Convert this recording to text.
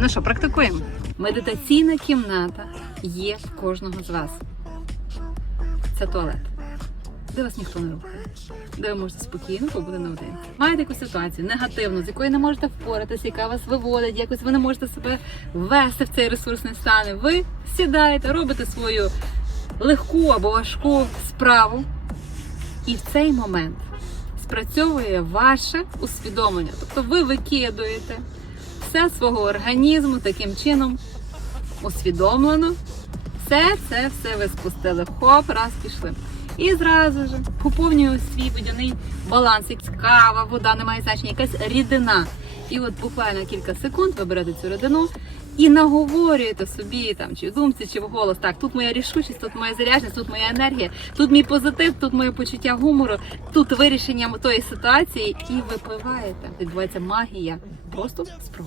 Ну що, практикуємо. Медитаційна кімната є в кожного з вас. Це туалет. Де вас ніхто не рухає, де ви можете спокійно побути наодинці. Маєте якусь ситуацію негативну, з якою не можете впоратися, яка вас виводить, якось ви не можете себе ввести в цей ресурсний стан. Ви сідаєте, робите свою легку або важку справу, і в цей момент спрацьовує ваше усвідомлення. Тобто ви викидуєте все свого організму таким чином усвідомлено. Все, це все ви спустили. Хоп, раз пішли. І зразу ж поповнює свій водяний баланс. Як кава, вода, немає значення, якась рідина. І от буквально кілька секунд ви берете цю рідину і наговорюєте собі там чи в думці, чи вголос. Так, тут моя рішучість, тут моя зарядженість, тут моя енергія, тут мій позитив, тут моє почуття гумору, тут вирішення тої ситуації, і випиваєте. Відбувається магія. Просто спробуйте.